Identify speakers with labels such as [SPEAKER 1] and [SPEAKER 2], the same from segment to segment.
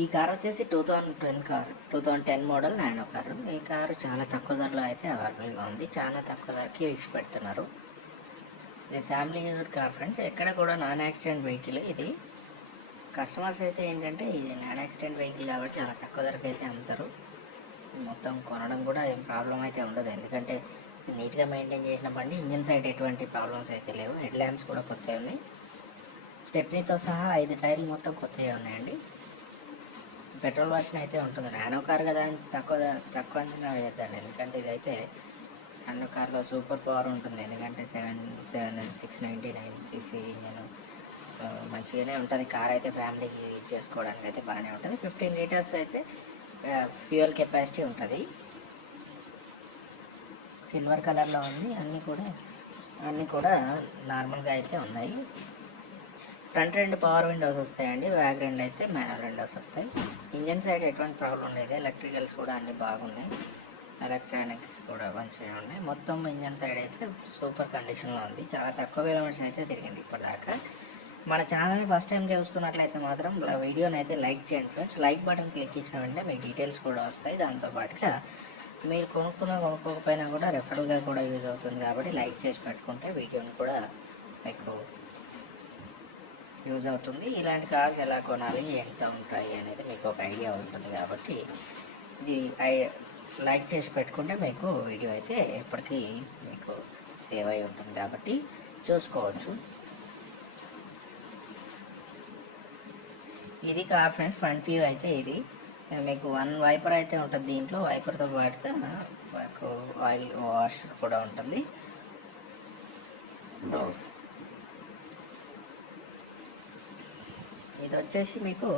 [SPEAKER 1] ఈ కార్ వచ్చేసి two thousand ten car two thousand ten model Nano car. ఈ car చాలా తక్కువ ధరలో అయితే అవైలబుల్గా ఉంది. చాలా తక్కువ ధరకి ఇచ్చి పెడుతున్నారు. ఇది ఫ్యామిలీ కార్ ఫ్రెండ్స్. ఎక్కడ కూడా నాన్ యాక్సిడెంట్ వెహికల్ ఇది. కస్టమర్స్ అయితే ఏంటంటే ఇది నాన్ యాక్సిడెంట్ వెహికల్ కాబట్టి చాలా తక్కువ ధరకు అయితే అమ్ముతారు. మొత్తం కొనడం కూడా ఏం ప్రాబ్లం అయితే ఉండదు. ఎందుకంటే నీట్గా మెయింటైన్ చేసిన బండి ఇంజిన్ సైడ్ ఎటువంటి ప్రాబ్లమ్స్ అయితే లేవు. హెడ్ ల్యాంప్స్ కూడా కొత్తవి ఉన్నాయి. స్టెప్నీతో సహా ఐదు టైర్లు మొత్తం కొత్తవి ఉన్నాయండి. పెట్రోల్ వర్షన్ అయితే ఉంటుంది. నానో కార్ కదా అని తక్కువ తక్కువ అంచనా వేద్దండి ఎందుకంటే ఇదైతే నానో కార్లో సూపర్ పవర్ ఉంటుంది. ఎందుకంటే seven seven six ninety nine CC engine మంచిగానే ఉంటుంది. కార్ అయితే ఫ్యామిలీకి యూజ్ చేసుకోవడానికి అయితే బాగానే ఉంటుంది. ఫిఫ్టీన్ లీటర్స్ అయితే ఫ్యూయల్ కెపాసిటీ ఉంటుంది. సిల్వర్ కలర్లో ఉంది. అన్నీ కూడా అన్నీ కూడా నార్మల్గా అయితే ఉన్నాయి. ఫ్రంట్ రెండు పవర్ విండోస్ వస్తాయండి బ్యాక్ రెండు అయితే మ్యానువల్ విండోస్ వస్తాయి. ఇంజన్ సైడ్ ఎటువంటి ప్రాబ్లం లేదు ఎలక్ట్రికల్స్ కూడా అన్నీ బాగున్నాయి. ఎలక్ట్రానిక్స్ కూడా మంచిగా ఉన్నాయి. మొత్తం ఇంజన్ సైడ్ అయితే సూపర్ కండిషన్లో ఉంది. చాలా తక్కువ కిలోమీటర్స్ అయితే తిరిగింది ఇప్పటిదాకా. మన ఛానల్ని ఫస్ట్ టైం చూస్తున్నట్లయితే మాత్రం వీడియోని అయితే లైక్ చేయండి ఫ్రెండ్స్. లైక్ బటన్ క్లిక్ చేసిన వెంటనే మీ డీటెయిల్స్ కూడా వస్తాయి. దాంతోపాటుగా మీరు కొనుక్కున్న కొనుక్కోకపోయినా కూడా రెఫరల్గా కూడా యూజ్ అవుతుంది కాబట్టి లైక్ చేసి పెట్టుకుంటే వీడియోని కూడా మీకు యూజ్ అవుతుంది. ఇలాంటి కార్స్ ఎలా కొనాలి ఎంత ఉంటాయి అనేది మీకు ఒక ఐడియా ఉంటుంది కాబట్టి ఇది ఐ- లైక్ చేసి పెట్టుకుంటే మీకు వీడియో అయితే ఎప్పటికీ మీకు సేవ్ అయి ఉంటుంది కాబట్టి చూసుకోవచ్చు. ఇది కార్ ఫ్రెండ్స్ ఫ్రంట్ వ్యూ అయితే ఇది. మీకు వన్ వైపర్ అయితే ఉంటుంది దీంట్లో వైపర్తో పాటుగా మీకు ఆయిల్ వాష్ కూడా ఉంటుంది. ఇది వచ్చేసి మీకు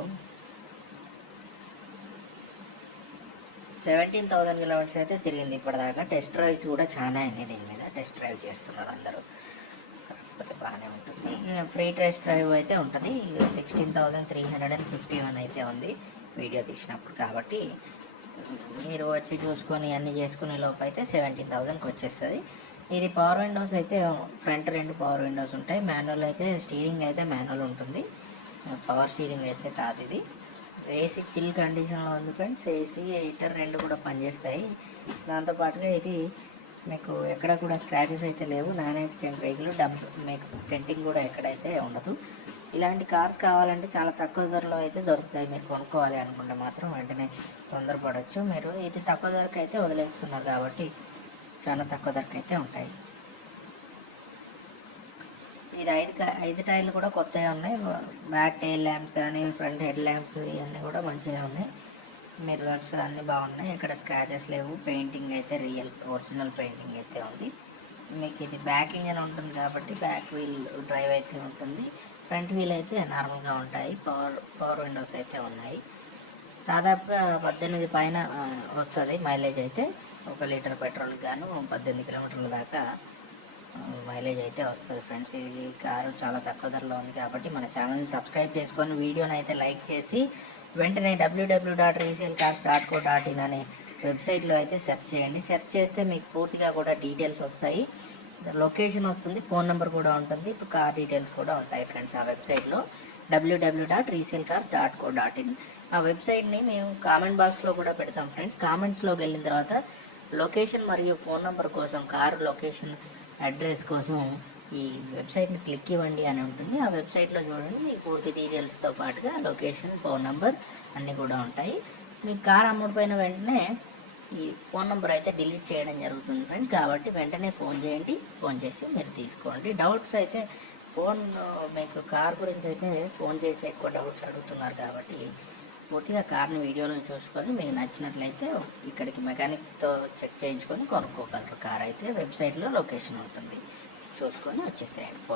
[SPEAKER 1] సెవెంటీన్ థౌసండ్ కిలోమీటర్స్ అయితే తిరిగింది. ఇప్పటిదాకా టెస్ట్ డ్రైవ్స్ కూడా చాలా అయినాయి దీని మీద. టెస్ట్ డ్రైవ్ చేస్తున్నారు అందరూ. కాకపోతే బాగానే ఉంటుంది. ఫ్రీ టెస్ట్ డ్రైవ్ అయితే ఉంటుంది. Sixteen thousand three hundred and fifty one అయితే ఉంది వీడియో తీసినప్పుడు. కాబట్టి మీరు వచ్చి చూసుకొని అన్నీ చేసుకునే లోపు అయితే సెవెంటీన్ థౌసండ్కి వచ్చేస్తుంది. ఇది పవర్ విండోస్ అయితే ఫ్రంట్ రెండు పవర్ విండోస్ ఉంటాయి. మాన్యువల్ అయితే స్టీరింగ్ అయితే మాన్యువల్ ఉంటుంది. పవర్ స్టీరింగ్ అయితే కాదు ఇది. ఏసీ చిల్ కండిషన్లో ఉంది ఫ్రెండ్స్. ఏసీ హీటర్ రెండు కూడా పనిచేస్తాయి. దాంతోపాటుగా ఇది మీకు ఎక్కడ కూడా స్క్రాచెస్ అయితే లేవు. నాన్ యాక్సిడెంట్ వెహికల్ డబ్ మీకు ప్రింటింగ్ కూడా ఎక్కడైతే ఉండదు. ఇలాంటి కార్స్ కావాలంటే చాలా తక్కువ ధరలో అయితే దొరుకుతాయి. మీరు కొనుక్కోవాలి అనుకుంటే మాత్రం వెంటనే తొందరపడవచ్చు మీరు ఇది తక్కువ ధరకు అయితే వదిలేస్తున్నారు కాబట్టి చాలా తక్కువ ధరకు అయితే ఉంటాయి. ఇది ఐదు ఐదు టైర్లు కూడా కొత్తగా ఉన్నాయి. బ్యాక్ టైర్ ల్యాంప్స్ కానీ ఫ్రంట్ హెడ్ ల్యాంప్స్ ఇవన్నీ కూడా మంచిగా ఉన్నాయి. మిర్రర్స్ అన్నీ బాగున్నాయి. ఇక్కడ స్క్రాచెస్ లేవు. పెయింటింగ్ అయితే రియల్ ఒరిజినల్ పెయింటింగ్ అయితే ఉంది. మీకు ఇది బ్యాక్ ఇంజన్ ఉంటుంది కాబట్టి బ్యాక్ వీల్ డ్రైవ్ అయితే ఉంటుంది. ఫ్రంట్ వీల్ అయితే నార్మల్గా ఉంటాయి. పవర్ పవర్ విండోస్ అయితే ఉన్నాయి. దాదాపుగా పద్దెనిమిది పైన వస్తుంది మైలేజ్ అయితే. ఒక లీటర్ పెట్రోల్ గాను పద్దెనిమిది కిలోమీటర్ల దాకా మైలేజ్ అయితే వస్తుంది ఫ్రెండ్స్. ఇది కారు చాలా తక్కువ ధరలో ఉంది కాబట్టి మన ఛానల్ని సబ్స్క్రైబ్ చేసుకొని వీడియోని అయితే లైక్ చేసి వెంటనే W W dot resale cars dot co dot in అనే వెబ్సైట్లో అయితే సెర్చ్ చేయండి. సెర్చ్ చేస్తే మీకు పూర్తిగా కూడా డీటెయిల్స్ వస్తాయి. లొకేషన్ వస్తుంది ఫోన్ నెంబర్ కూడా ఉంటుంది. ఇప్పుడు కార్ డీటెయిల్స్ కూడా ఉంటాయి ఫ్రెండ్స్ ఆ వెబ్సైట్లో. W W dot resale cars dot co dot in ఆ వెబ్సైట్ని మేము కామెంట్ బాక్స్లో కూడా పెడతాం ఫ్రెండ్స్. కామెంట్స్లోకి వెళ్ళిన తర్వాత లొకేషన్ మరియు ఫోన్ నెంబర్ కోసం కారు లొకేషన్ అడ్రస్ కోసం ఈ వెబ్సైట్ని క్లిక్ ఇవ్వండి అని ఉంటుంది. ఆ వెబ్సైట్లో చూడండి మీ పూర్తి డీటెయిల్స్తో పాటుగా లొకేషన్ ఫోన్ నెంబర్ అన్నీ కూడా ఉంటాయి. మీకు కార్ అమ్ముడిపోయిన వెంటనే ఈ ఫోన్ నెంబర్ అయితే డిలీట్ చేయడం జరుగుతుంది ఫ్రెండ్స్. కాబట్టి వెంటనే ఫోన్ చేయండి ఫోన్ చేసి మీరు తీసుకోండి. డౌట్స్ అయితే ఫోన్ మీకు కార్ గురించి అయితే ఫోన్ చేసి ఎక్కువ డౌట్స్ అడుగుతున్నారు కాబట్టి పూర్తిగా కార్ని వీడియోలో చూసుకొని మీకు నచ్చినట్లయితే ఇక్కడికి మెకానిక్తో చెక్ చేయించుకొని కొనుక్కోగలరు. కార్ అయితే వెబ్సైట్లో లొకేషన్ ఉంటుంది. చూసుకొని వచ్చేసేయండి. ఫోన్